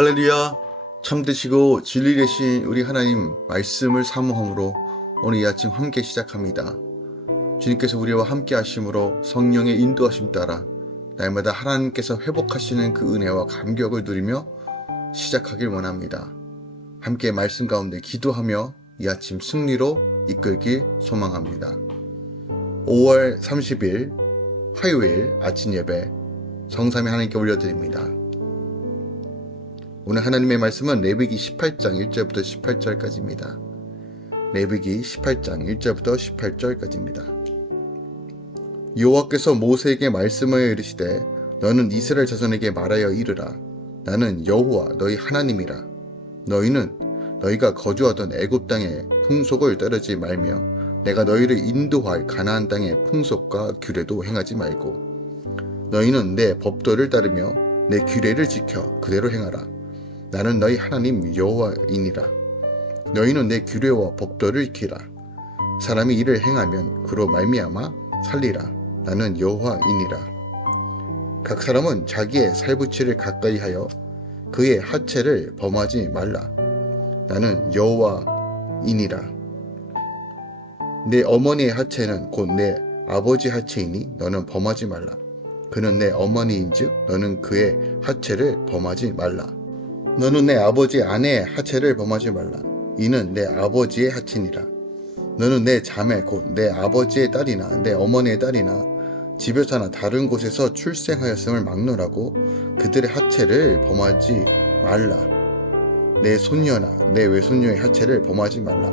할렐루야. 참되시고 진리 되신 우리 하나님 말씀을 사모함으로 오늘 이 아침 함께 시작합니다. 주님께서 우리와 함께 하심으로 성령의 인도하심 따라 날마다 하나님께서 회복하시는 그 은혜와 감격을 누리며 시작하길 원합니다. 함께 말씀 가운데 기도하며 이 아침 승리로 이끌길 소망합니다. 5월 30일 화요일 아침 예배 성삼위 하나님께 올려드립니다. 오늘 하나님의 말씀은 레위기 18장 1절부터 18절까지입니다. 레위기 18장 1절부터 18절까지입니다. 여호와께서 모세에게 말씀하여 이르시되 너는 이스라엘 자손에게 말하여 이르라. 나는 여호와 너희 하나님이라. 너희는 너희가 거주하던 애굽 땅의 풍속을 따르지 말며 내가 너희를 인도할 가나안 땅의 풍속과 규례도 행하지 말고 너희는 내 법도를 따르며 내 규례를 지켜 그대로 행하라. 나는 너희 하나님 여호와이니라. 너희는 내 규례와 법도를 지키라. 사람이 이를 행하면 그로 말미암아 살리라. 나는 여호와이니라. 각 사람은 자기의 살부치를 가까이 하여 그의 하체를 범하지 말라. 나는 여호와이니라. 내 어머니의 하체는 곧 내 아버지 하체이니 너는 범하지 말라. 그는 내 어머니인즉 너는 그의 하체를 범하지 말라. 너는 내 아버지 아내의 하체를 범하지 말라. 이는 내 아버지의 하체니라. 너는 내 자매 곧 내 아버지의 딸이나 내 어머니의 딸이나 집에서나 다른 곳에서 출생하였음을 막론하고 그들의 하체를 범하지 말라. 내 손녀나 내 외손녀의 하체를 범하지 말라.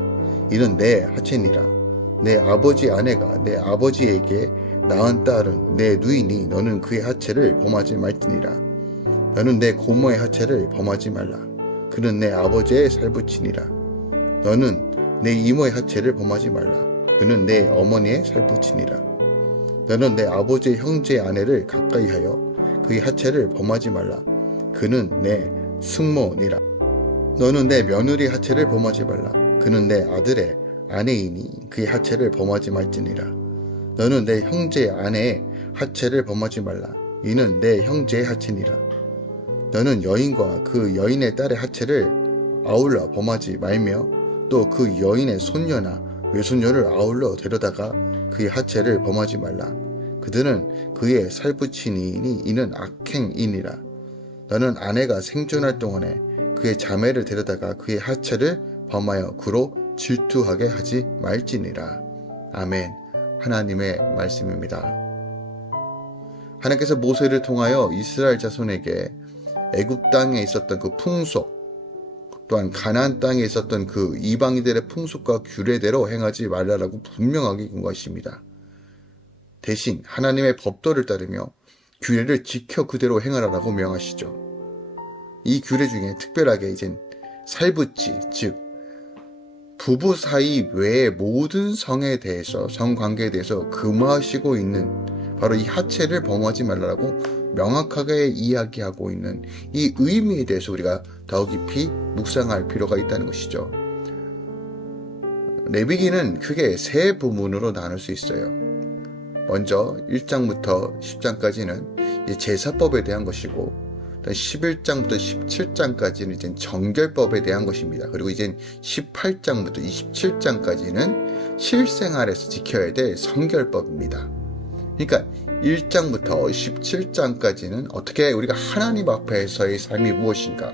이는 내 하체니라. 내 아버지 아내가 내 아버지에게 낳은 딸은 내 누이니 너는 그의 하체를 범하지 말지니라. 너는 내 고모의 하체를 범하지 말라. 그는 내 아버지의 살부치니라. 너는 내 이모의 하체를 범하지 말라. 그는 내 어머니의 살부치니라. 너는 내 아버지의 형제의 아내를 가까이 하여 그의 하체를 범하지 말라. 그는 내 숙모니라. 너는 내 며느리 하체를 범하지 말라. 그는 내 아들의 아내이니 그의 하체를 범하지 말지니라. 너는 내 형제의 아내의 하체를 범하지 말라. 이는 내 형제의 하체니라. 너는 여인과 그 여인의 딸의 하체를 아울러 범하지 말며 또 그 여인의 손녀나 외손녀를 아울러 데려다가 그의 하체를 범하지 말라. 그들은 그의 살부치니니 이는 악행이니라. 너는 아내가 생존할 동안에 그의 자매를 데려다가 그의 하체를 범하여 그로 질투하게 하지 말지니라. 아멘. 하나님의 말씀입니다. 하나님께서 모세를 통하여 이스라엘 자손에게 애굽 땅에 있었던 그 풍속, 또한 가나안 땅에 있었던 그 이방인들의 풍속과 규례대로 행하지 말라라고 분명하게 권고하십니다. 대신 하나님의 법도를 따르며 규례를 지켜 그대로 행하라라고 명하시죠. 이 규례 중에 특별하게 이젠 살부치, 즉 부부 사이 외의 모든 성에 대해서, 성관계에 대해서 금하시고 있는 바로 이 하체를 범하지 말라라고 명확하게 이야기하고 있는 이 의미에 대해서 우리가 더 깊이 묵상할 필요가 있다는 것이죠. 레위기는 크게 세 부문으로 나눌 수 있어요. 먼저 1장부터 10장까지는 제사법에 대한 것이고 11장부터 17장까지는 이제 정결법에 대한 것입니다. 그리고 이제 18장부터 27장까지는 실생활에서 지켜야 될 성결법입니다. 그러니까 1장부터 17장까지는 어떻게 우리가 하나님 앞에서의 삶이 무엇인가,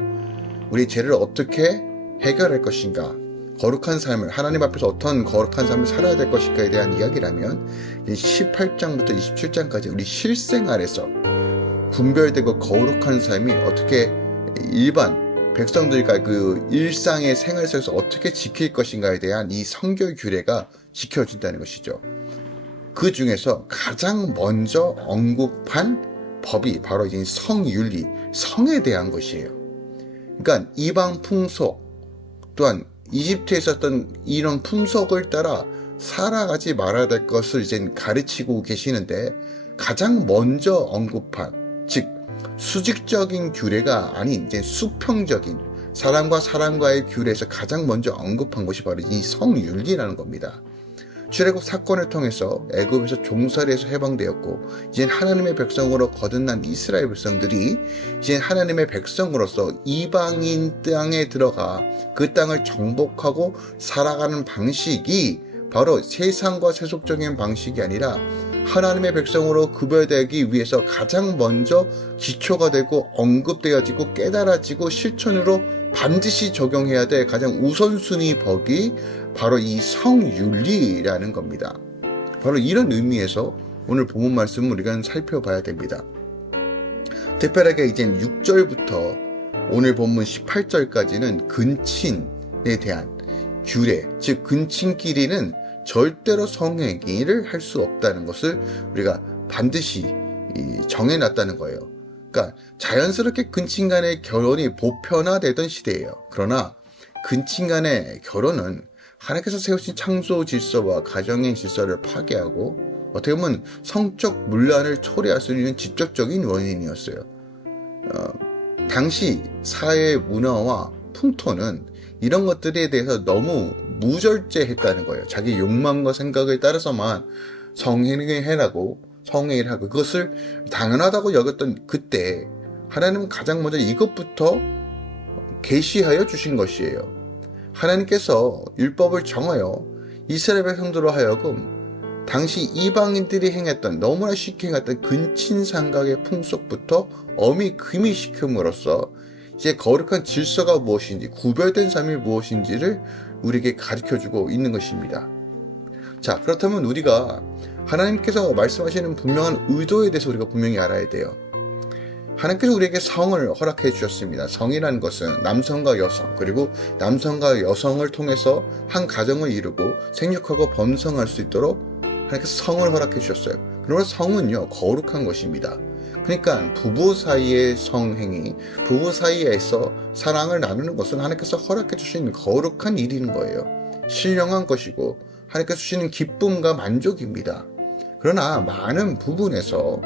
우리 죄를 어떻게 해결할 것인가, 거룩한 삶을, 하나님 앞에서 어떤 거룩한 삶을 살아야 될 것인가에 대한 이야기라면 18장부터 27장까지 우리 실생활에서 분별되고 거룩한 삶이 어떻게 일반 백성들과 그 일상의 생활 속에서 어떻게 지킬 것인가에 대한 이 성결 규례가 지켜진다는 것이죠. 그 중에서 가장 먼저 언급한 법이 바로 이 성윤리, 성에 대한 것이에요. 그러니까 이방 풍속, 또한 이집트에 있었던 이런 풍속을 따라 살아가지 말아야 될 것을 이제 가르치고 계시는데 가장 먼저 언급한, 즉 수직적인 규례가 아닌 이제 수평적인 사람과 사람과의 규례에서 가장 먼저 언급한 것이 바로 이 성윤리라는 겁니다. 출애굽 사건을 통해서 애굽에서 종살이에서 해방되었고, 이제 하나님의 백성으로 거듭난 이스라엘 백성들이 이제 하나님의 백성으로서 이방인 땅에 들어가 그 땅을 정복하고 살아가는 방식이 바로 세상과 세속적인 방식이 아니라 하나님의 백성으로 구별되기 위해서 가장 먼저 기초가 되고 언급되어지고 깨달아지고 실천으로 반드시 적용해야 될 가장 우선순위 법이 바로 이 성윤리라는 겁니다. 바로 이런 의미에서 오늘 본문 말씀을 우리가 살펴봐야 됩니다. 특별하게 이제 6절부터 오늘 본문 18절까지는 근친에 대한 규례, 즉 근친끼리는 절대로 성행위를 할 수 없다는 것을 우리가 반드시 정해놨다는 거예요. 그러니까 자연스럽게 근친 간의 결혼이 보편화되던 시대예요. 그러나 근친 간의 결혼은 하나님께서 세우신 창조 질서와 가정의 질서를 파괴하고 어떻게 보면 성적 문란을 초래할 수 있는 직접적인 원인이었어요. 당시 사회의 문화와 풍토는 이런 것들에 대해서 너무 무절제했다는 거예요. 자기 욕망과 생각을 따라서만 성행위를 하고 그것을 당연하다고 여겼던 그때 하나님은 가장 먼저 이것부터 계시하여 주신 것이에요. 하나님께서 율법을 정하여 이스라엘 백성들로 하여금 당시 이방인들이 행했던 너무나 쉽게 행했던 근친상각의 풍속부터 엄히 금이시킴으로써 이제 거룩한 질서가 무엇인지, 구별된 삶이 무엇인지를 우리에게 가르쳐주고 있는 것입니다. 자, 그렇다면 우리가 하나님께서 말씀하시는 분명한 의도에 대해서 우리가 분명히 알아야 돼요. 하나님께서 우리에게 성을 허락해 주셨습니다. 성이라는 것은 남성과 여성, 그리고 남성과 여성을 통해서 한 가정을 이루고 생육하고 번성할 수 있도록 하나님께서 성을 허락해 주셨어요. 그러나 성은요, 거룩한 것입니다. 그러니까 부부 사이의 성행위, 부부 사이에서 사랑을 나누는 것은 하나님께서 허락해 주신 거룩한 일인 거예요. 신령한 것이고 하나님께서 주시는 기쁨과 만족입니다. 그러나 많은 부분에서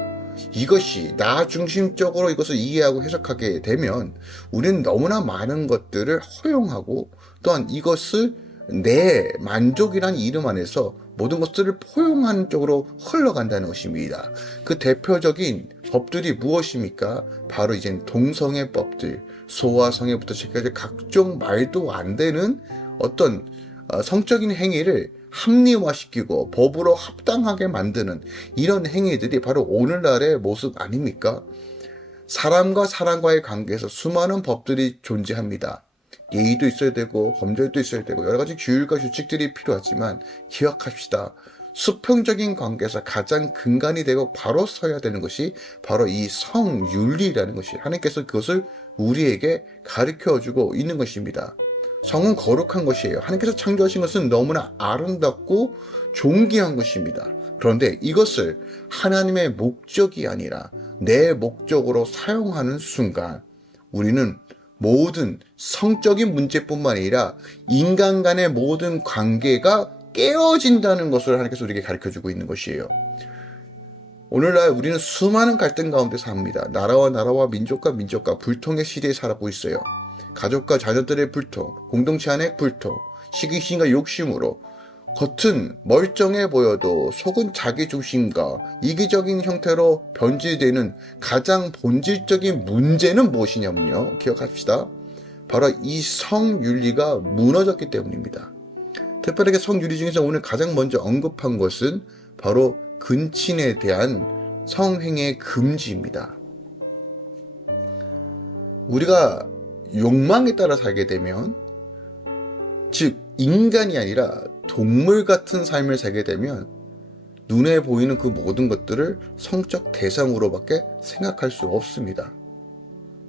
이것이 나 중심적으로 이것을 이해하고 해석하게 되면 우리는 너무나 많은 것들을 허용하고 또한 이것을 내 만족이라는 이름 안에서 모든 것들을 포용하는 쪽으로 흘러간다는 것입니다. 그 대표적인 법들이 무엇입니까? 바로 이제 동성애 법들, 소아성애부터 시작해서 각종 말도 안 되는 어떤 성적인 행위를 합리화시키고 법으로 합당하게 만드는 이런 행위들이 바로 오늘날의 모습 아닙니까? 사람과 사람과의 관계에서 수많은 법들이 존재합니다. 예의도 있어야 되고 범절도 있어야 되고 여러 가지 규율과 규칙들이 필요하지만 기억합시다. 수평적인 관계에서 가장 근간이 되고 바로 서야 되는 것이 바로 이 성윤리라는 것이 하나님께서 그것을 우리에게 가르쳐주고 있는 것입니다. 성은 거룩한 것이에요. 하나님께서 창조하신 것은 너무나 아름답고 존귀한 것입니다. 그런데 이것을 하나님의 목적이 아니라 내 목적으로 사용하는 순간 우리는 모든 성적인 문제뿐만 아니라 인간 간의 모든 관계가 깨어진다는 것을 하나님께서 우리에게 가르쳐주고 있는 것이에요. 오늘날 우리는 수많은 갈등 가운데 삽니다. 나라와 나라와 민족과 민족과 불통의 시대에 살아가고 있어요. 가족과 자녀들의 불통, 공동체 안의 불통, 시기심과 욕심으로 겉은 멀쩡해 보여도 속은 자기중심과 이기적인 형태로 변질되는 가장 본질적인 문제는 무엇이냐면요. 기억합시다. 바로 이 성윤리가 무너졌기 때문입니다. 특별하게 성윤리 중에서 오늘 가장 먼저 언급한 것은 바로 근친에 대한 성행의 금지입니다. 우리가 욕망에 따라 살게 되면, 즉 인간이 아니라 동물 같은 삶을 살게 되면 눈에 보이는 그 모든 것들을 성적 대상으로밖에 생각할 수 없습니다.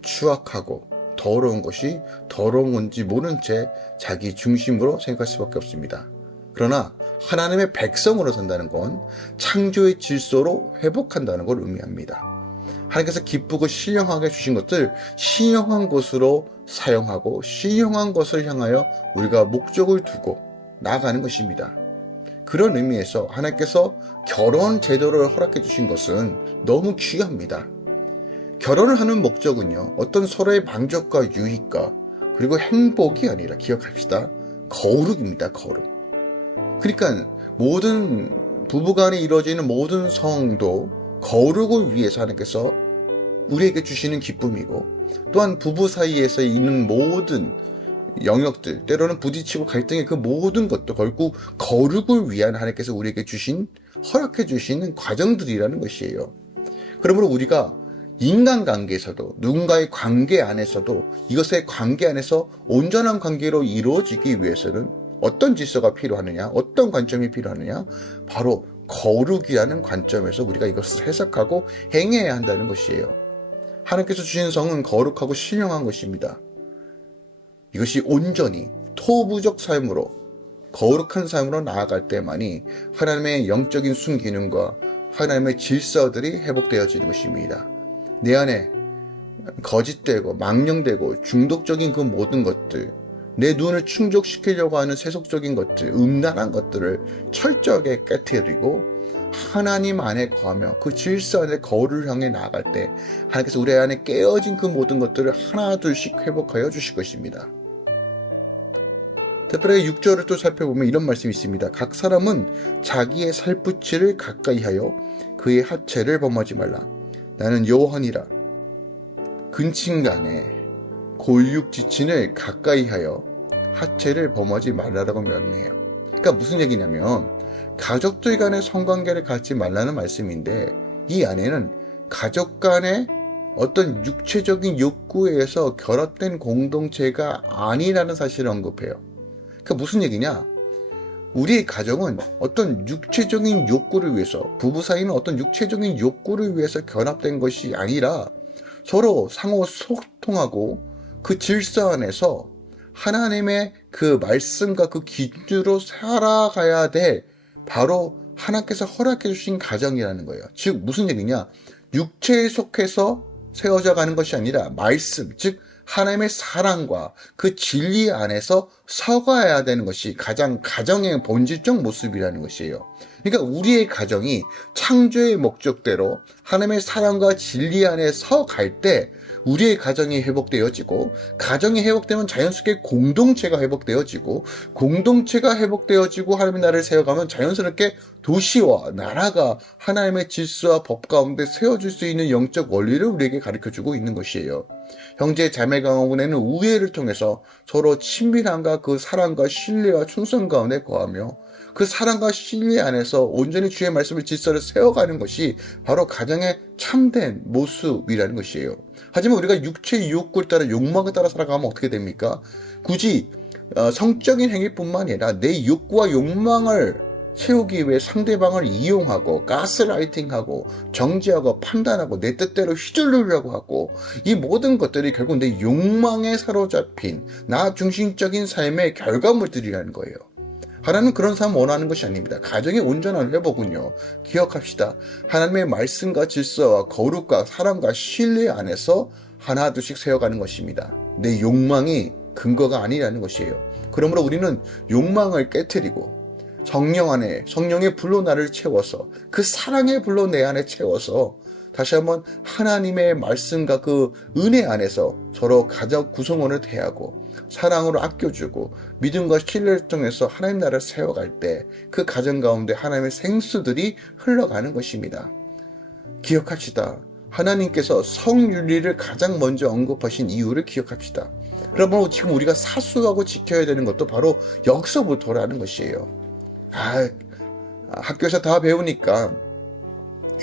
추악하고 더러운 것이 더러운 건지 모른 채 자기 중심으로 생각할 수밖에 없습니다. 그러나 하나님의 백성으로 산다는 건 창조의 질서로 회복한다는 걸 의미합니다. 하나님께서 기쁘고 신령하게 주신 것들 신령한 것으로 사용하고 신령한 것을 향하여 우리가 목적을 두고 나아가는 것입니다. 그런 의미에서 하나님께서 결혼 제도를 허락해 주신 것은 너무 귀합니다. 결혼을 하는 목적은요, 어떤 서로의 만족과 유익과 그리고 행복이 아니라 기억합시다. 거룩입니다. 거룩. 그러니까 모든 부부간에 이루어지는 모든 성도 거룩을 위해서 하나님께서 우리에게 주시는 기쁨이고, 또한 부부 사이에서 있는 모든 영역들, 때로는 부딪히고 갈등의 그 모든 것도 결국 거룩을 위한 하나님께서 우리에게 허락해 주시는 과정들이라는 것이에요. 그러므로 우리가 인간관계에서도, 누군가의 관계 안에서도, 이것의 관계 안에서 온전한 관계로 이루어지기 위해서는 어떤 질서가 필요하느냐, 어떤 관점이 필요하느냐, 바로 거룩이라는 관점에서 우리가 이것을 해석하고 행해야 한다는 것이에요. 하나님께서 주신 성은 거룩하고 신령한 것입니다. 이것이 온전히 토부적 삶으로, 거룩한 삶으로 나아갈 때만이 하나님의 영적인 순기능과 하나님의 질서들이 회복되어지는 것입니다. 내 안에 거짓되고 망령되고 중독적인 그 모든 것들, 내 눈을 충족시키려고 하는 세속적인 것들, 음란한 것들을 철저하게 깨트리고 하나님 안에 거하며 그 질서 안에 거울을 향해 나아갈 때 하나님께서 우리 안에 깨어진 그 모든 것들을 하나 둘씩 회복하여 주실 것입니다. 특별히 6절을 또 살펴보면 이런 말씀이 있습니다. 각 사람은 자기의 살붙이를 가까이 하여 그의 하체를 범하지 말라. 나는 여호와니라. 근친간에 골육지친을 가까이 하여 하체를 범하지 말라라고 명령해요. 그러니까 무슨 얘기냐면 가족들 간의 성관계를 갖지 말라는 말씀인데, 이 안에는 가족 간의 어떤 육체적인 욕구에서 결합된 공동체가 아니라는 사실을 언급해요. 그러니까 무슨 얘기냐? 우리의 가정은 어떤 육체적인 욕구를 위해서, 부부 사이는 어떤 육체적인 욕구를 위해서 결합된 것이 아니라 서로 상호 소통하고 그 질서 안에서 하나님의 그 말씀과 그 기준으로 살아가야 될, 바로 하나님께서 허락해 주신 가정이라는 거예요. 즉 무슨 얘기냐? 육체에 속해서 세워져 가는 것이 아니라 말씀, 즉 하나님의 사랑과 그 진리 안에서 서가야 되는 것이 가장 가정의 본질적 모습이라는 것이에요. 그러니까 우리의 가정이 창조의 목적대로 하나님의 사랑과 진리 안에 서갈 때 우리의 가정이 회복되어지고, 가정이 회복되면 자연스럽게 공동체가 회복되어지고, 공동체가 회복되어지고 하나님의 나라를 세워가면 자연스럽게 도시와 나라가 하나님의 질서와 법 가운데 세워질 수 있는 영적 원리를 우리에게 가르쳐주고 있는 것이에요. 형제 자매 가운데는 우애를 통해서 서로 친밀함과 그 사랑과 신뢰와 충성 가운데 거하며 그 사랑과 신뢰 안에서 온전히 주의 말씀을 질서를 세워가는 것이 바로 가정의 참된 모습이라는 것이에요. 하지만 우리가 육체의 욕구를 따라 욕망을 따라 살아가면 어떻게 됩니까? 굳이 성적인 행위뿐만 아니라 내 욕구와 욕망을 채우기 위해 상대방을 이용하고 가스라이팅하고 정죄하고 판단하고 내 뜻대로 휘둘르려고 하고, 이 모든 것들이 결국 내 욕망에 사로잡힌 나 중심적인 삶의 결과물들이라는 거예요. 하나님은 그런 삶을 원하는 것이 아닙니다. 가정의 온전한 회복은요, 기억합시다. 하나님의 말씀과 질서와 거룩과 사랑과 신뢰 안에서 하나둘씩 세워가는 것입니다. 내 욕망이 근거가 아니라는 것이에요. 그러므로 우리는 욕망을 깨트리고 성령 안에, 성령의 불로 나를 채워서 그 사랑의 불로 내 안에 채워서 다시 한번 하나님의 말씀과 그 은혜 안에서 서로 가족 구성원을 대하고 사랑으로 아껴주고 믿음과 신뢰를 통해서 하나님 나라를 세워갈 때 그 가정 가운데 하나님의 생수들이 흘러가는 것입니다. 기억합시다. 하나님께서 성윤리를 가장 먼저 언급하신 이유를 기억합시다. 그러면 지금 우리가 사수하고 지켜야 되는 것도 바로 여기서부터라는 것이에요. 학교에서 다 배우니까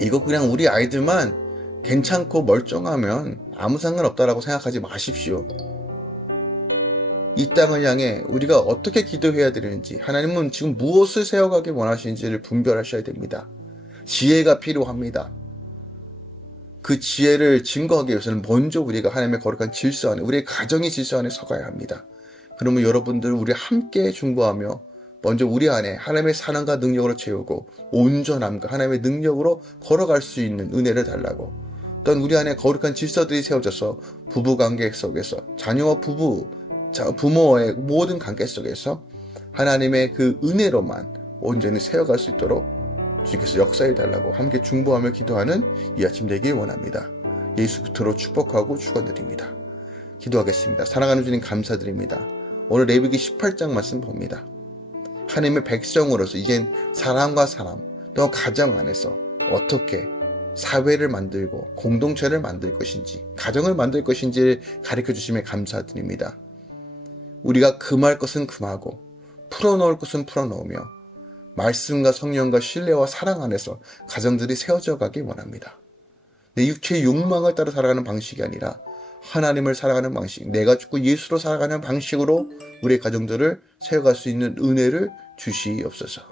이거 그냥 우리 아이들만 괜찮고 멀쩡하면 아무 상관없다라고 생각하지 마십시오. 이 땅을 향해 우리가 어떻게 기도해야 되는지, 하나님은 지금 무엇을 세워가기 원하시는지를 분별하셔야 됩니다. 지혜가 필요합니다. 그 지혜를 증거하기 위해서는 먼저 우리가 하나님의 거룩한 질서 안에, 우리의 가정의 질서 안에 서가야 합니다. 그러면 여러분들 우리 함께 중보하며 먼저 우리 안에 하나님의 사랑과 능력으로 채우고 온전함과 하나님의 능력으로 걸어갈 수 있는 은혜를 달라고, 또한 우리 안에 거룩한 질서들이 세워져서 부부관계 속에서 자녀와 부모의 모든 관계 속에서 하나님의 그 은혜로만 온전히 세워갈 수 있도록 주께서 역사해 달라고 함께 중보하며 기도하는 이 아침 되길 원합니다. 예수 그리스도로 축복하고 축원드립니다. 기도하겠습니다. 사랑하는 주님 감사드립니다. 오늘 레위기 18장 말씀 봅니다. 하나님의 백성으로서 이젠 사람과 사람 또 가정 안에서 어떻게 사회를 만들고 공동체를 만들 것인지, 가정을 만들 것인지를 가르쳐 주심에 감사드립니다. 우리가 금할 것은 금하고 풀어놓을 것은 풀어놓으며 말씀과 성령과 신뢰와 사랑 안에서 가정들이 세워져 가길 원합니다. 내 육체의 욕망을 따라 살아가는 방식이 아니라 하나님을 살아가는 방식, 내가 죽고 예수로 살아가는 방식으로 우리의 가정들을 세워갈 수 있는 은혜를 주시옵소서.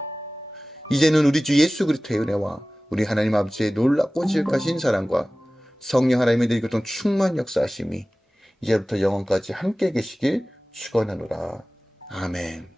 이제는 우리 주 예수 그리스도의 은혜와 우리 하나님 아버지의 놀랍고 지극하신 사랑과 성령 하나님의 내 교통 충만 역사하심이 이제부터 영원까지 함께 계시길 축원하노라. 아멘.